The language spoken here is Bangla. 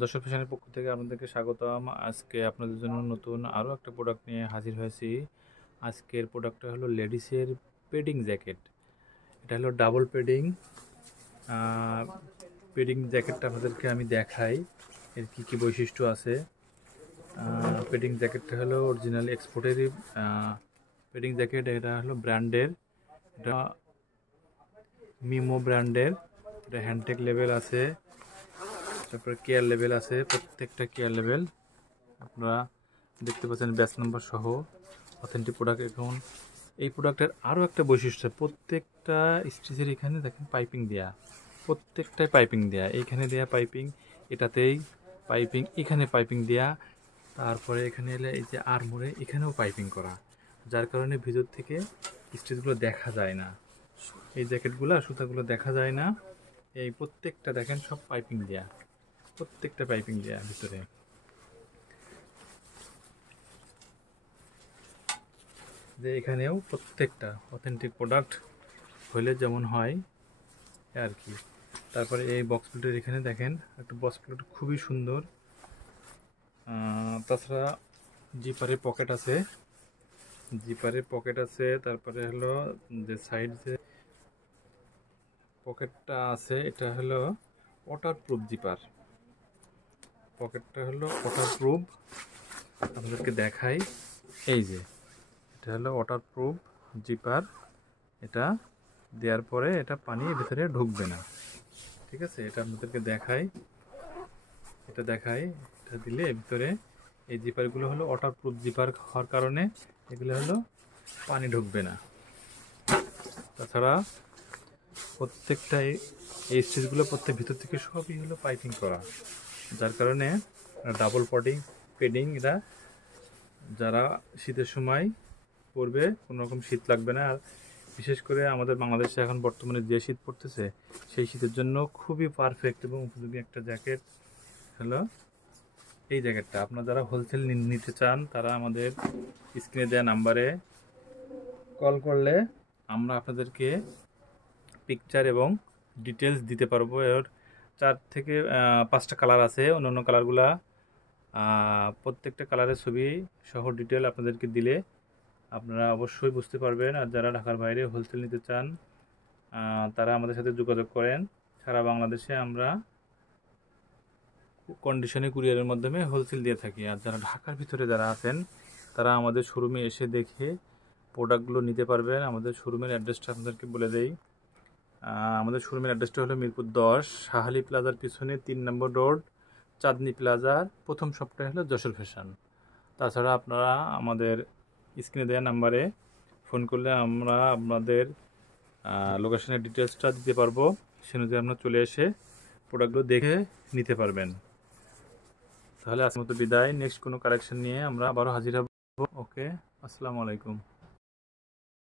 যশোর ফ্যাশনের পক্ষ থেকে আপনাদেরকে স্বাগতম। আজকে আপনাদের জন্য নতুন আরও একটা প্রোডাক্ট নিয়ে হাজির হয়েছি। আজকের প্রোডাক্টটা হলো লেডিসের পেডিং জ্যাকেট। এটা হলো ডাবল পেডিং। পেডিং জ্যাকেটটা আপনাদেরকে আমি দেখাই এর কী কী বৈশিষ্ট্য আছে। পেডিং জ্যাকেটটা হলো অরিজিনাল এক্সপোর্টেরই পেডিং জ্যাকেট। এটা হলো ব্র্যান্ডের, এটা মিমো ব্র্যান্ডের। এটা হ্যান্ডটেক লেভেল আছে, তারপরে কেয়ার লেভেল আছে, প্রত্যেকটা কেয়ার লেভেল আপনারা দেখতে পাচ্ছেন ব্যাচ নাম্বার সহ অথেন্টিক প্রোডাক্ট। এখন এই প্রোডাক্টের আরও একটা বৈশিষ্ট্য, প্রত্যেকটা স্টিচের এখানে দেখেন পাইপিং দেয়া, প্রত্যেকটাই পাইপিং দেয়া, এইখানে দেয়া পাইপিং, এটাতেই পাইপিং, এখানে পাইপিং দেয়া, তারপরে এখানে এলে এই যে আরমোরে এখানেও পাইপিং করা, যার কারণে ভিতর থেকে স্টিচগুলো দেখা যায় না, এই জ্যাকেটগুলো সুতাগুলো দেখা যায় না। এই প্রত্যেকটা দেখেন সব পাইপিং দেয়া, প্রত্যেকটা পাইপিং দেয়া ভিতরে। যে এখানেও প্রত্যেকটা অথেন্টিক প্রোডাক্ট হইলে যেমন হয় আর কি। তারপরে এই বক্স প্লেটের এখানে দেখেন একটা বক্স প্লেট খুবই সুন্দর। তাছাড়া জিপারের পকেট আছে, জিপারের পকেট আছে। তারপরে হলো যে সাইড যে পকেটটা আছে এটা হলো ওয়াটারপ্রুফ জিপার, পকেটটা হলো ওয়াটারপ্রুফ। আপনাদেরকে দেখাই, এই যে এটা হলো ওয়াটারপ্রুফ জিপার। এটা দেওয়ার পরে এটা পানি ভিতরে ঢুকবে না, ঠিক আছে। এটা আপনাদেরকে দেখাই, এটা দেখাই, এটা দিলে ভিতরে এই জিপারগুলো হলো ওয়াটারপ্রুফ জিপার হওয়ার কারণে এগুলো হলো পানি ঢুকবে না। তাছাড়া প্রত্যেকটাই এই স্টিচগুলো প্রত্যেক ভিতর থেকে সবই হলো পাইপিং করা, যার কারণে ডাবল পেডিং। এরা যারা শীতের সময় পরবে কোনো রকম শীত লাগবে না। আর বিশেষ করে আমাদের বাংলাদেশে এখন বর্তমানে যে শীত পড়তেছে সেই শীতের জন্য খুবই পারফেক্ট এবং উপযোগী একটা জ্যাকেট হলো এই জ্যাকেটটা। আপনারা যারা হোলসেল নিতে চান তারা আমাদের স্ক্রিনে দেওয়া নাম্বারে কল করলে আমরা আপনাদেরকে পিকচার এবং ডিটেলস দিতে পারবো। এর 4 থেকে 5টা কালার আছে, অন্যান্য কালারগুলা প্রত্যেকটা কালারের ছবি সহ ডিটেল আপনাদেরকে দিলে আপনারা অবশ্যই বুঝতে পারবেন। আর যারা ঢাকার বাইরে হোলসেল নিতে চান তারা আমাদের সাথে যোগাযোগ করেন। সারা বাংলাদেশে আমরা কন্ডিশনে কুরিয়ারের মাধ্যমে হোলসেল দিয়ে থাকি। আর যারা ঢাকার ভিতরে যারা আছেন তারা আমাদের শোরুমে এসে দেখে প্রোডাক্টগুলো নিতে পারবেন। আমাদের শোরুমের অ্যাড্রেসটা আপনাদেরকে বলে দেই। আমাদের শোরুমের অ্যাড্রেসটা হলো মিরপুর 10 শাহালি প্লাজার পিছনে 3 নম্বর রোড, চাঁদনি প্লাজার প্রথম সপ্তাহে হলো যশোর ফ্যাশন। তাছাড়া আপনারা আমাদের স্ক্রিনে দেওয়া নাম্বারে ফোন করলে আমরা আপনাদের লোকেশনের ডিটেলসটা দিতে পারবো, সে অনুযায়ী আপনারা চলে এসে প্রোডাক্টগুলো দেখে নিতে পারবেন। তাহলে আজকের মতো বিদায়, নেক্সট কোনো কালেকশন নিয়ে আমরা আবারও হাজির হব। ওকে, আসসালামু আলাইকুম।